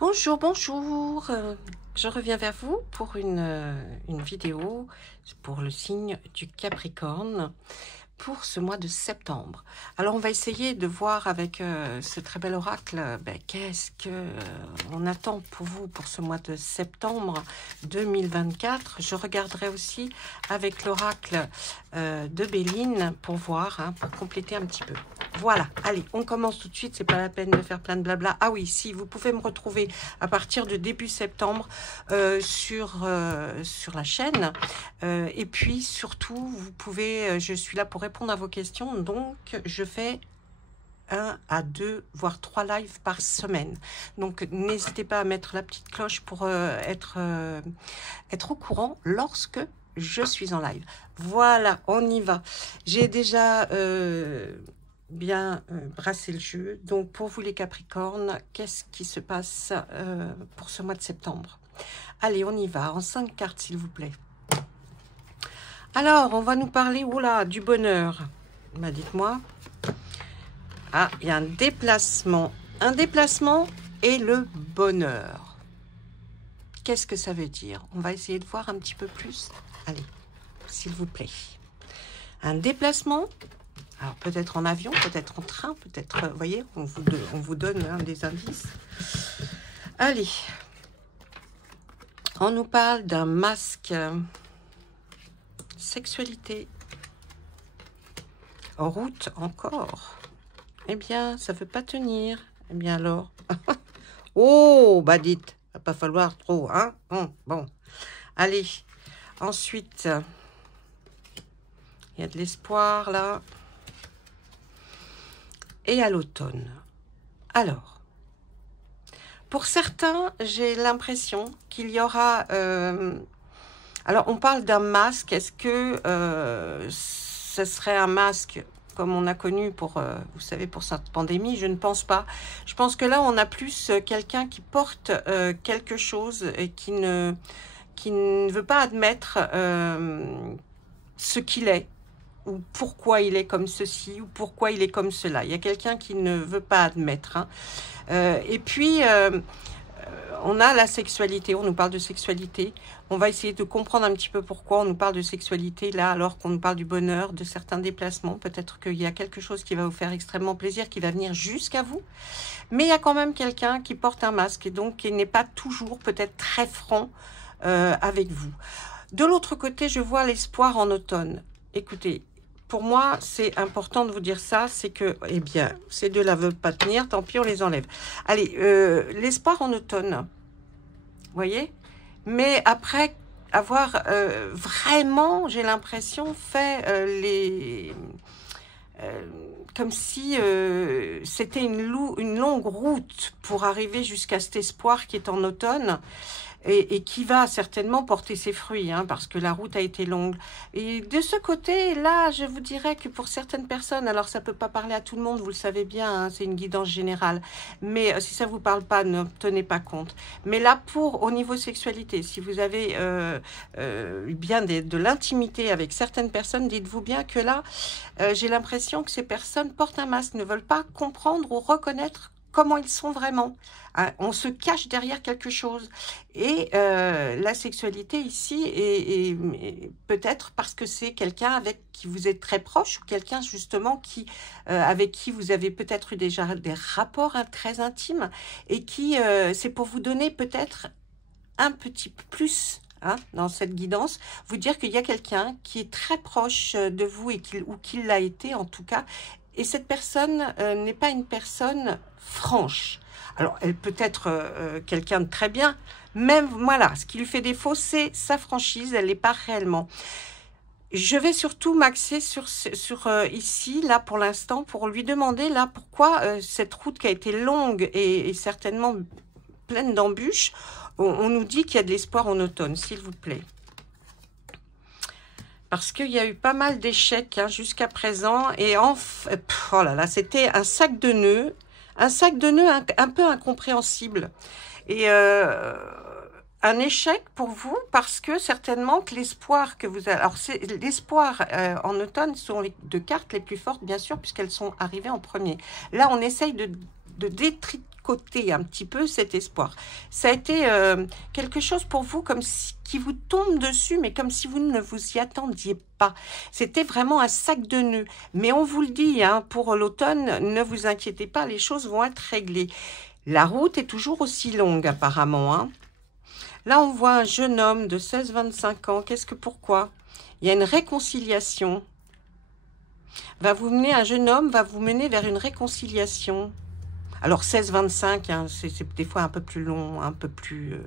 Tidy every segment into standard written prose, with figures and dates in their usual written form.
Bonjour, bonjour. Je reviens vers vous pour une vidéo pour le signe du Capricorne pour ce mois de septembre. Alors, on va essayer de voir avec ce très bel oracle, qu'est-ce que on attend pour vous pour ce mois de septembre 2024. Je regarderai aussi avec l'oracle de Béline pour voir, pour compléter un petit peu. Voilà, allez, on commence tout de suite, c'est pas la peine de faire plein de blabla. Ah oui, si, vous pouvez me retrouver à partir de début septembre sur la chaîne. Et puis, surtout, vous pouvez, je suis là pour répondre à vos questions, donc je fais 1 à 2, voire 3 lives par semaine. Donc, n'hésitez pas à mettre la petite cloche pour être au courant lorsque je suis en live. Voilà, on y va. J'ai déjà bien brasser le jeu. Donc, pour vous les Capricornes, qu'est-ce qui se passe pour ce mois de septembre? Allez, on y va. En 5 cartes, s'il vous plaît. Alors, on va nous parler, oula, du bonheur. Bah, dites-moi. Ah, il y a un déplacement. Un déplacement et le bonheur. Qu'est-ce que ça veut dire? On va essayer de voir un petit peu plus. Allez, s'il vous plaît. Un déplacement. Alors, peut-être en avion, peut-être en train, peut-être, vous voyez, on vous donne des indices. Allez, on nous parle d'un masque. Sexualité. Route encore. Eh bien, ça ne veut pas tenir. Eh bien alors. Oh, bah dites, va pas falloir trop, hein. Bon. Allez, ensuite, il y a de l'espoir là. Et à l'automne. Alors, pour certains, j'ai l'impression qu'il y aura... alors, on parle d'un masque. Est-ce que ce serait un masque comme on a connu pour, vous savez, pour cette pandémie? Je ne pense pas. Je pense que là, on a plus quelqu'un qui porte quelque chose et qui ne veut pas admettre ce qu'il est, ou pourquoi il est comme ceci, ou pourquoi il est comme cela. Il y a quelqu'un qui ne veut pas admettre. Et puis, on a la sexualité, on nous parle de sexualité. On va essayer de comprendre un petit peu pourquoi on nous parle de sexualité là, alors qu'on nous parle du bonheur, de certains déplacements. Peut-être qu'il y a quelque chose qui va vous faire extrêmement plaisir, qui va venir jusqu'à vous. Mais il y a quand même quelqu'un qui porte un masque et donc qui n'est pas toujours peut-être très franc avec vous. De l'autre côté, je vois l'espoir en automne. Écoutez, pour moi, c'est important de vous dire ça, c'est que, eh bien, ces deux-là ne veulent pas tenir, tant pis, on les enlève. Allez, l'espoir en automne, vous voyez? Mais après avoir vraiment, j'ai l'impression, fait comme si c'était une longue route pour arriver jusqu'à cet espoir qui est en automne. Et qui va certainement porter ses fruits, parce que la route a été longue. Et de ce côté-là, je vous dirais que pour certaines personnes, alors ça ne peut pas parler à tout le monde, vous le savez bien, c'est une guidance générale, mais si ça ne vous parle pas, ne tenez pas compte. Mais là, au niveau sexualité, si vous avez bien de l'intimité avec certaines personnes, dites-vous bien que là, j'ai l'impression que ces personnes portent un masque, ne veulent pas comprendre ou reconnaître comment ils sont vraiment. On se cache derrière quelque chose. Et la sexualité ici est peut-être parce que c'est quelqu'un avec qui vous êtes très proche ou quelqu'un justement avec qui vous avez peut-être eu déjà des rapports très intimes et qui, c'est pour vous donner peut-être un petit peu plus dans cette guidance, vous dire qu'il y a quelqu'un qui est très proche de vous ou qui l'a été en tout cas. Et cette personne n'est pas une personne franche. Alors, elle peut être quelqu'un de très bien, même, voilà, ce qui lui fait défaut, c'est sa franchise, elle n'est pas réellement. Je vais surtout m'axer sur ici, là, pour l'instant, pour lui demander, là, pourquoi cette route qui a été longue et certainement pleine d'embûches, on nous dit qu'il y a de l'espoir en automne, s'il vous plaît. Parce qu'il y a eu pas mal d'échecs jusqu'à présent. Et oh là là, c'était un sac de nœuds. Un sac de nœuds un peu incompréhensible. Et un échec pour vous parce que certainement que l'espoir que vous avez... Alors, l'espoir en automne sont les deux cartes les plus fortes, bien sûr, puisqu'elles sont arrivées en premier. Là, on essaye de côté un petit peu cet espoir. Ça a été quelque chose pour vous comme si, qui vous tombe dessus, mais comme si vous ne vous y attendiez pas. C'était vraiment un sac de nœuds. Mais on vous le dit, hein, pour l'automne, ne vous inquiétez pas, les choses vont être réglées. La route est toujours aussi longue apparemment. Hein. Là, on voit un jeune homme de 16-25 ans. Pourquoi? Il y a une réconciliation. Un jeune homme va vous mener vers une réconciliation. Alors 16-25, hein, c'est des fois un peu plus long, un peu plus...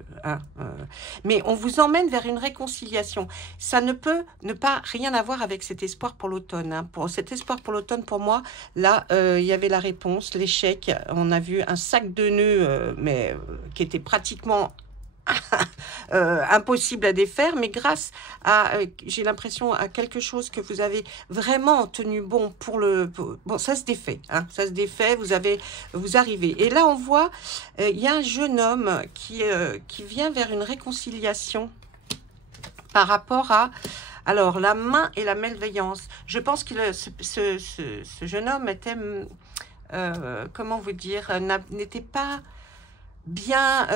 mais on vous emmène vers une réconciliation. Ça ne peut ne pas rien avoir avec cet espoir pour l'automne. Hein. Pour cet espoir pour l'automne, pour moi, là, il y avait la réponse, l'échec. On a vu un sac de nœuds, qui était pratiquement... impossible à défaire, mais grâce à, j'ai l'impression, à quelque chose que vous avez vraiment tenu bon pour le... Bon, ça se défait, hein, ça se défait, vous arrivez. Et là, on voit, il y a un jeune homme qui vient vers une réconciliation par rapport à... Alors, la main et la malveillance. Je pense que ce jeune homme était... comment vous dire, n'était pas bien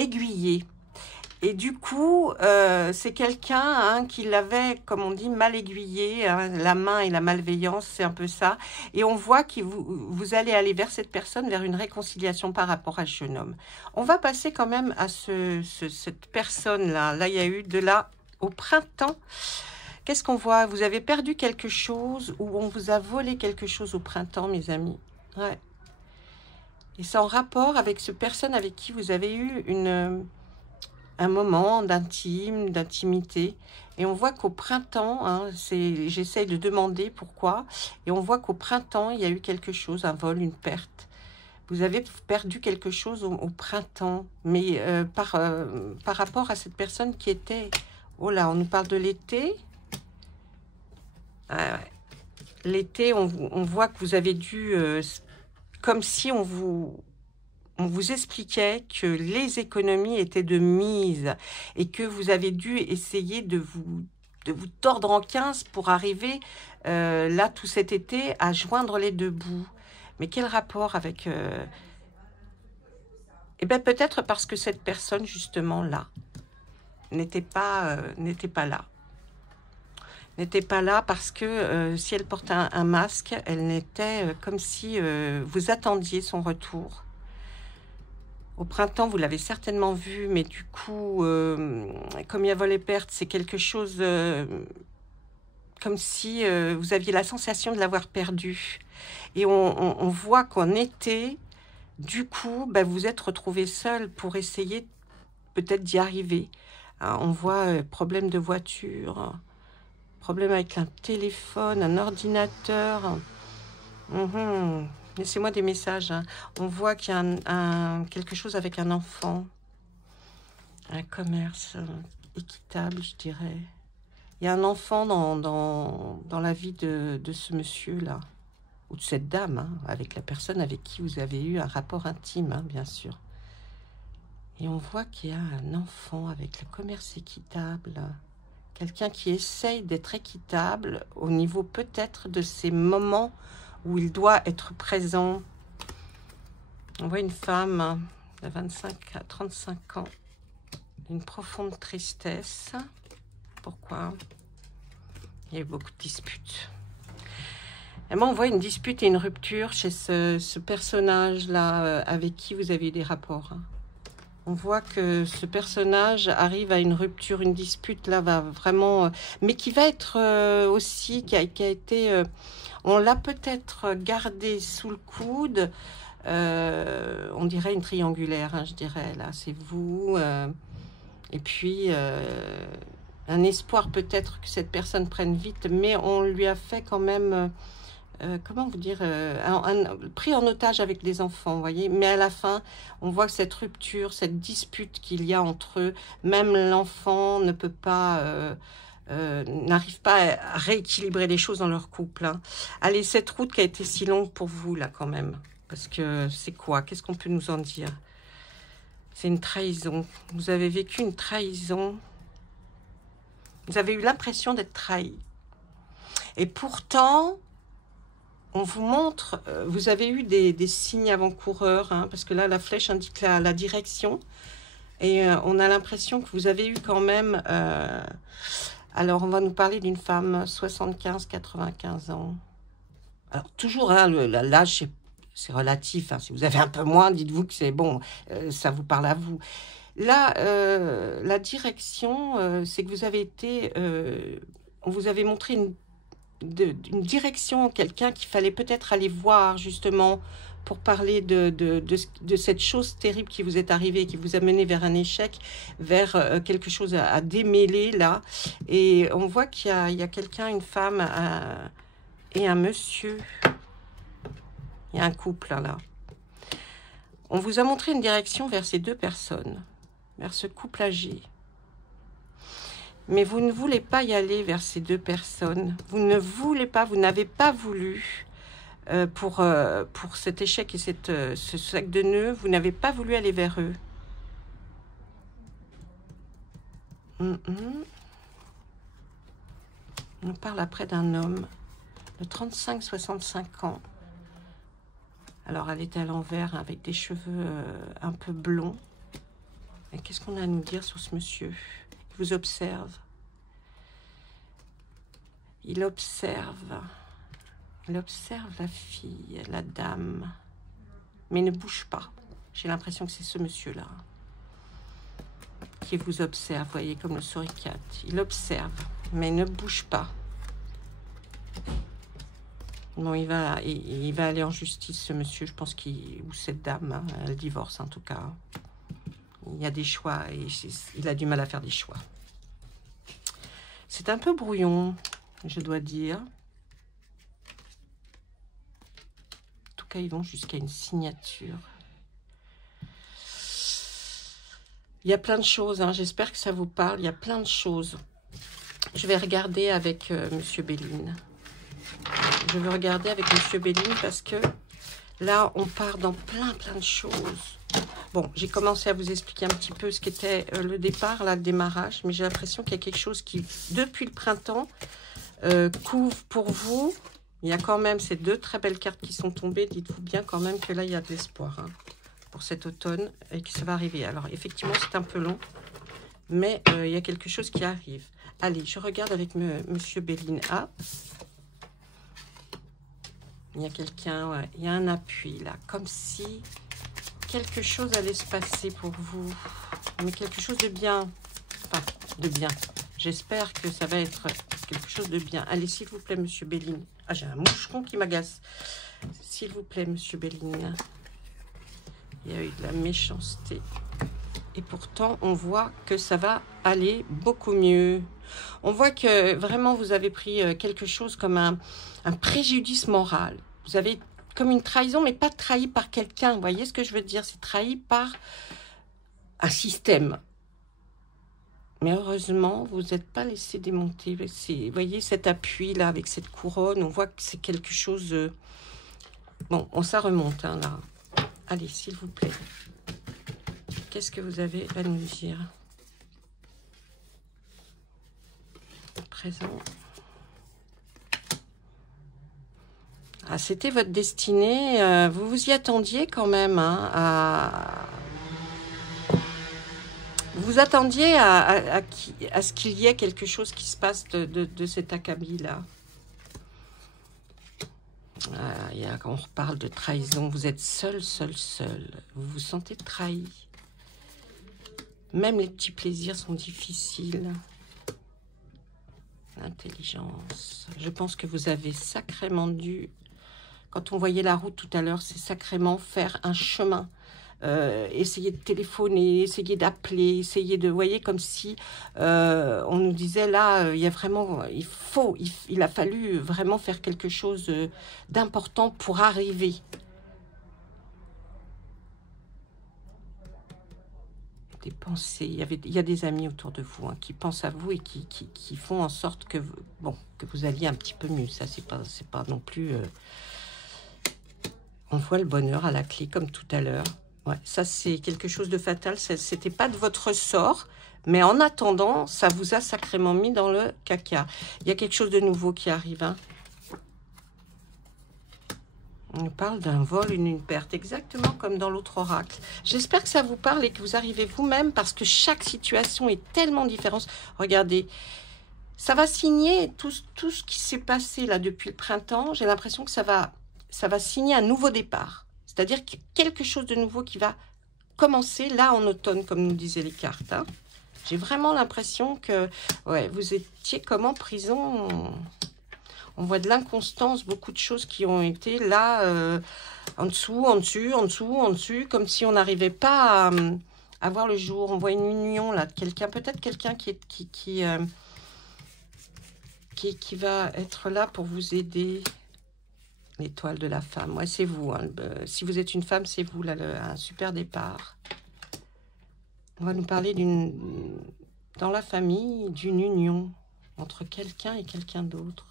aiguillé. Et du coup, c'est quelqu'un hein, qui l'avait, comme on dit, mal aiguillé. Hein, la main et la malveillance, c'est un peu ça. Et on voit que vous allez aller vers cette personne, vers une réconciliation par rapport à ce jeune homme. On va passer quand même à cette personne-là. Là, il y a eu de là au printemps. Qu'est-ce qu'on voit? Vous avez perdu quelque chose ou on vous a volé quelque chose au printemps, mes amis. Ouais. Et c'est en rapport avec cette personne avec qui vous avez eu un moment d'intimité. Et on voit qu'au printemps, hein, j'essaye de demander pourquoi, et on voit qu'au printemps, il y a eu quelque chose, un vol, une perte. Vous avez perdu quelque chose au printemps, mais par rapport à cette personne qui était... Oh là, on nous parle de l'été. Ah ouais. L'été, on voit que vous avez dû... comme si on vous expliquait que les économies étaient de mise et que vous avez dû essayer de vous tordre en 15 pour arriver là tout cet été à joindre les deux bouts. Mais quel rapport avec... Eh bien peut-être parce que cette personne justement là n'était pas là. N'était pas là parce que si elle portait un masque, elle n'était comme si vous attendiez son retour. Au printemps, vous l'avez certainement vu, mais du coup, comme il y a vol et perte, c'est quelque chose comme si vous aviez la sensation de l'avoir perdu. Et on voit qu'en été, du coup, bah, vous êtes retrouvé seul pour essayer peut-être d'y arriver. Hein, on voit problème de voiture... Problème avec un téléphone, un ordinateur. Laissez-moi des messages. Hein. On voit qu'il y a quelque chose avec un enfant. Un commerce équitable, je dirais. Il y a un enfant dans la vie de ce monsieur-là. Ou de cette dame, hein, avec la personne avec qui vous avez eu un rapport intime, hein, bien sûr. Et on voit qu'il y a un enfant avec le commerce équitable. Quelqu'un qui essaye d'être équitable au niveau peut-être de ces moments où il doit être présent. On voit une femme de 25 à 35 ans, d'une profonde tristesse. Pourquoi? Il y a eu beaucoup de disputes. Et moi, on voit une dispute et une rupture chez ce personnage-là avec qui vous avez eu des rapports. On voit que ce personnage arrive à une rupture, une dispute, là, va vraiment... mais qui va être aussi, qui a été... on l'a peut-être gardé sous le coude, on dirait une triangulaire, hein, je dirais, là, c'est vous. Et puis, un espoir peut-être que cette personne prenne vite, mais on lui a fait quand même... comment vous dire, pris en otage avec les enfants, vous voyez. Mais à la fin, on voit que cette rupture, cette dispute qu'il y a entre eux, même l'enfant ne peut pas, n'arrive pas à rééquilibrer les choses dans leur couple. Hein. Allez, cette route qui a été si longue pour vous, là, quand même. Parce que c'est quoi? Qu'est-ce qu'on peut nous en dire? C'est une trahison. Vous avez vécu une trahison. Vous avez eu l'impression d'être trahi. Et pourtant... on vous montre, vous avez eu des signes avant-coureurs, hein, parce que là, la flèche indique la direction. Et on a l'impression que vous avez eu quand même... alors, on va nous parler d'une femme 75-95 ans. Alors, toujours, hein, l'âge, c'est relatif. Hein. Si vous avez un peu moins, dites-vous que c'est bon, ça vous parle à vous. Là, la direction, c'est que vous avez été... on vous avait montré une direction, quelqu'un qu'il fallait peut-être aller voir, justement, pour parler de cette chose terrible qui vous est arrivée, qui vous a mené vers un échec, vers quelque chose à démêler, là. Et on voit qu'il y a quelqu'un, une femme et un monsieur. Il y a un couple, là. On vous a montré une direction vers ces deux personnes, vers ce couple âgé. Mais vous ne voulez pas y aller vers ces deux personnes. Vous ne voulez pas, vous n'avez pas voulu, pour cet échec et ce sac de nœuds, vous n'avez pas voulu aller vers eux. On parle après d'un homme de 35-65 ans. Alors, elle était à l'envers, hein, avec des cheveux un peu blonds. Et qu'est-ce qu'on a à nous dire sur ce monsieur ? Il vous observe. Il observe la fille, la dame, mais ne bouge pas. J'ai l'impression que c'est ce monsieur-là qui vous observe, vous voyez, comme le suricate. Il observe, mais ne bouge pas. Bon, il va aller en justice, ce monsieur, je pense ou cette dame, hein, elle divorce en tout cas. Il y a des choix et il a du mal à faire des choix. C'est un peu brouillon, je dois dire. En tout cas, ils vont jusqu'à une signature. Il y a plein de choses, hein. J'espère que ça vous parle. Il y a plein de choses. Je vais regarder avec Monsieur Béline. Je vais regarder avec Monsieur Béline parce que là, on part dans plein de choses. Bon, j'ai commencé à vous expliquer un petit peu ce qu'était le départ, là, le démarrage, mais j'ai l'impression qu'il y a quelque chose qui, depuis le printemps, couvre pour vous. Il y a quand même ces deux très belles cartes qui sont tombées. Dites-vous bien quand même que là, il y a de l'espoir, hein, pour cet automne et que ça va arriver. Alors, effectivement, c'est un peu long, mais il y a quelque chose qui arrive. Allez, je regarde avec Monsieur Béline. Ah, il y a quelqu'un, ouais, il y a un appui, là, comme si... quelque chose allait se passer pour vous, mais quelque chose de bien, enfin, de bien. J'espère que ça va être quelque chose de bien. Allez, s'il vous plaît, Monsieur Béline. Ah, j'ai un moucheron qui m'agace. S'il vous plaît, Monsieur Béline. Il y a eu de la méchanceté. Et pourtant, on voit que ça va aller beaucoup mieux. On voit que vraiment, vous avez pris quelque chose comme un préjudice moral. Vous avez... comme une trahison, mais pas trahi par quelqu'un. Vous voyez ce que je veux dire? C'est trahi par un système. Mais heureusement, vous n'êtes pas laissé démonter. Vous voyez cet appui-là, avec cette couronne, on voit que c'est quelque chose... Bon, ça remonte, hein, là. Allez, s'il vous plaît. Qu'est-ce que vous avez à nous dire? Présent. Ah, c'était votre destinée. Vous vous y attendiez quand même, hein, vous attendiez à ce qu'il y ait quelque chose qui se passe de cet acabit-là. On reparle de trahison. Vous êtes seul. Vous vous sentez trahi. Même les petits plaisirs sont difficiles. L'intelligence. Je pense que vous avez sacrément dû... Quand on voyait la route tout à l'heure, c'est sacrément faire un chemin. Essayer de téléphoner, essayer d'appeler, essayer de... Vous voyez, comme si on nous disait là, il y a vraiment... Il a fallu vraiment faire quelque chose d'important pour arriver. Des pensées. Il y a des amis autour de vous, hein, qui pensent à vous et qui font en sorte que vous alliez un petit peu mieux. Ça, c'est pas non plus... On voit le bonheur à la clé, comme tout à l'heure. Ouais, ça, c'est quelque chose de fatal. C'était pas de votre sort, mais en attendant, ça vous a sacrément mis dans le caca. Il y a quelque chose de nouveau qui arrive. Hein. On nous parle d'un vol, une perte, exactement comme dans l'autre oracle. J'espère que ça vous parle et que vous arrivez vous-même, parce que chaque situation est tellement différente. Regardez, ça va signer tout ce qui s'est passé là depuis le printemps. J'ai l'impression que ça va signer un nouveau départ. C'est-à-dire qu'il y a quelque chose de nouveau qui va commencer là en automne, comme nous disaient les cartes. Hein. J'ai vraiment l'impression que ouais, vous étiez comme en prison. On voit de l'inconstance, beaucoup de choses qui ont été là, en dessous, en dessus, en dessous, en dessus, comme si on n'arrivait pas à voir le jour. On voit une union là de quelqu'un, peut-être quelqu'un qui va être là pour vous aider. L'étoile de la femme, ouais, c'est vous. Hein. Si vous êtes une femme, c'est vous, là, un super départ. On va nous parler dans la famille, d'une union entre quelqu'un et quelqu'un d'autre.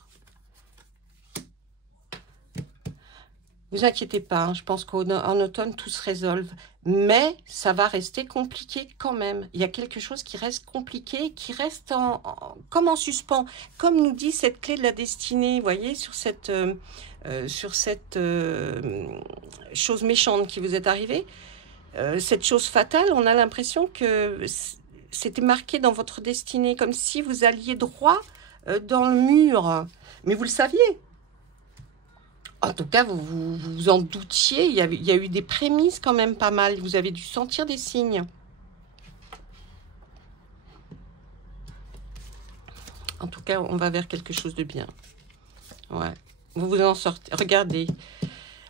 Vous inquiétez pas, hein, je pense qu'en automne, tout se résolve. Mais ça va rester compliqué quand même. Il y a quelque chose qui reste compliqué, qui reste comme en suspens. Comme nous dit cette clé de la destinée, vous voyez, sur cette chose méchante qui vous est arrivée. Cette chose fatale, on a l'impression que c'était marqué dans votre destinée, comme si vous alliez droit dans le mur. Mais vous le saviez. En tout cas, vous en doutiez. Il y a eu des prémices quand même pas mal. Vous avez dû sentir des signes. En tout cas, on va vers quelque chose de bien. Ouais. Vous vous en sortez. Regardez.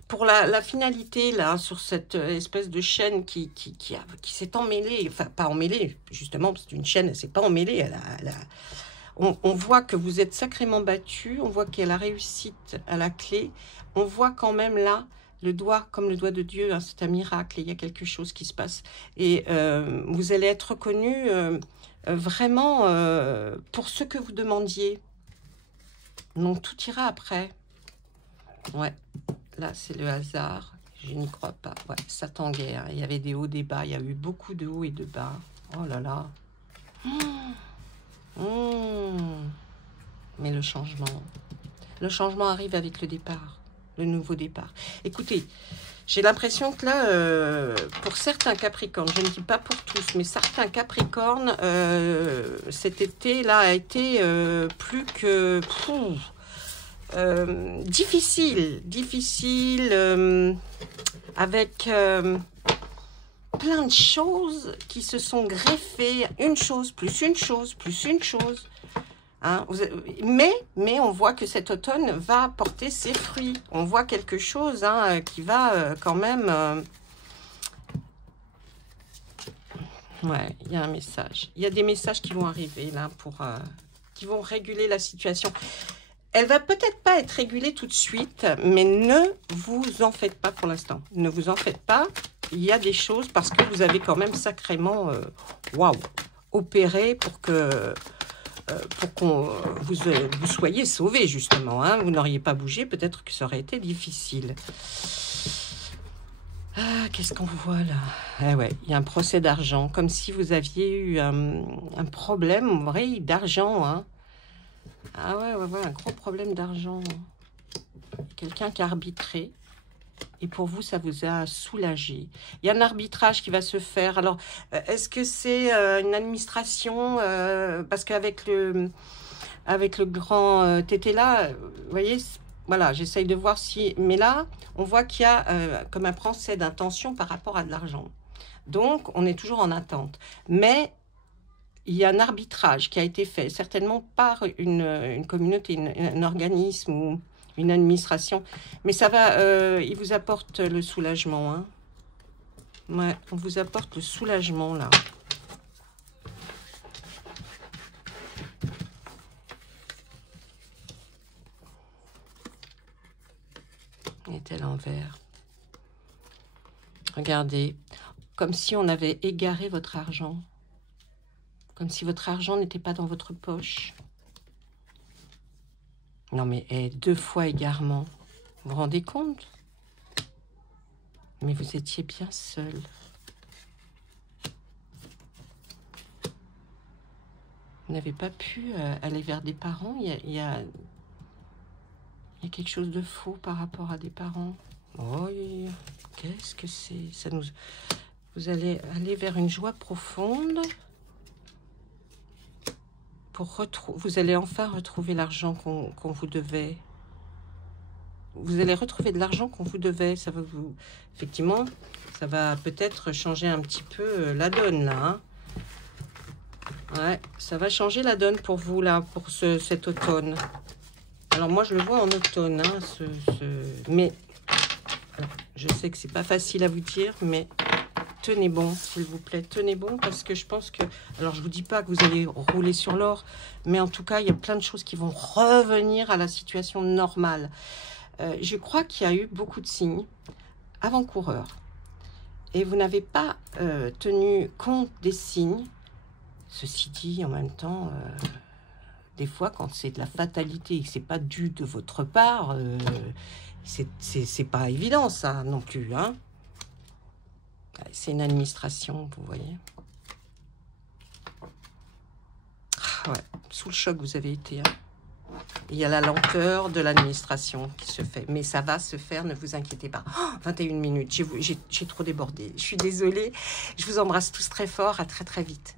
Pour la finalité, là, sur cette espèce de chaîne qui s'est emmêlée. Enfin, pas emmêlée, justement, c'est une chaîne, elle s'est pas emmêlée. On voit que vous êtes sacrément battu, on voit qu'il y a la réussite à la clé, on voit quand même là le doigt, comme le doigt de Dieu, hein, c'est un miracle, il y a quelque chose qui se passe. Et vous allez être reconnu vraiment pour ce que vous demandiez. Donc tout ira après. Ouais, là c'est le hasard, je n'y crois pas. Ouais, ça tanguait, hein. Il y avait des hauts, des bas, il y a eu beaucoup de hauts et de bas. Oh là là. Mais le changement arrive avec le départ, le nouveau départ. Écoutez, j'ai l'impression que là, pour certains Capricornes, je ne dis pas pour tous, mais certains Capricornes, cet été là a été plus que difficile, avec plein de choses qui se sont greffées, une chose, plus une chose, plus une chose. Hein, mais on voit que cet automne va porter ses fruits. On voit quelque chose hein, qui va quand même... Ouais, il y a un message. Il y a des messages qui vont arriver là qui vont réguler la situation. Elle va peut-être pas être régulée tout de suite, mais ne vous en faites pas pour l'instant. Ne vous en faites pas. Il y a des choses parce que vous avez quand même sacrément opéré pour que vous soyez sauvé justement. Hein. Vous n'auriez pas bougé, peut-être que ça aurait été difficile. Ah, qu'est-ce qu'on voit là? Ah ouais, il y a un procès d'argent, comme si vous aviez eu un problème, vrai, d'argent. Hein. Ah ouais, un gros problème d'argent. Quelqu'un qui a arbitré. Et pour vous, ça vous a soulagé. Il y a un arbitrage qui va se faire. Alors, est-ce que c'est une administration parce qu'avec le grand tété là, vous voyez, voilà, j'essaye de voir si... Mais là, on voit qu'il y a comme un procès d'intention par rapport à de l'argent. Donc, on est toujours en attente. Mais il y a un arbitrage qui a été fait, certainement par une communauté, un organisme ou une administration. Mais ça va, il vous apporte le soulagement. Hein. Ouais, on vous apporte le soulagement, là. Il est à l'envers. Regardez, comme si on avait égaré votre argent. Comme si votre argent n'était pas dans votre poche. Non mais, 2 fois égarement. Vous vous rendez compte? Mais vous étiez bien seul. Vous n'avez pas pu aller vers des parents. Il y a quelque chose de faux par rapport à des parents. Oh, qu'est-ce que c'est? Ça nous... Vous allez aller vers une joie profonde. Vous allez enfin retrouver l'argent qu'on vous devait. Vous allez retrouver de l'argent qu'on vous devait. Ça va vous... Effectivement, ça va peut-être changer un petit peu la donne, là. Hein. Ouais, ça va changer la donne pour vous, là, pour cet automne. Alors, moi, je le vois en automne, hein, mais... Alors, je sais que c'est pas facile à vous dire, mais... Tenez bon, s'il vous plaît, tenez bon, parce que je pense que... Alors, je vous dis pas que vous allez rouler sur l'or, mais en tout cas, il y a plein de choses qui vont revenir à la situation normale. Je crois qu'il y a eu beaucoup de signes avant-coureurs. Et vous n'avez pas tenu compte des signes. Ceci dit, en même temps, des fois, quand c'est de la fatalité et que c'est pas dû de votre part, c'est pas évident, ça, non plus, hein. C'est une administration, vous voyez. Ah ouais, sous le choc, vous avez été. Hein. Il y a la lenteur de l'administration qui se fait. Mais ça va se faire, ne vous inquiétez pas. Oh, 21 minutes, j'ai trop débordé. Je suis désolée. Je vous embrasse tous très fort. À très, très vite.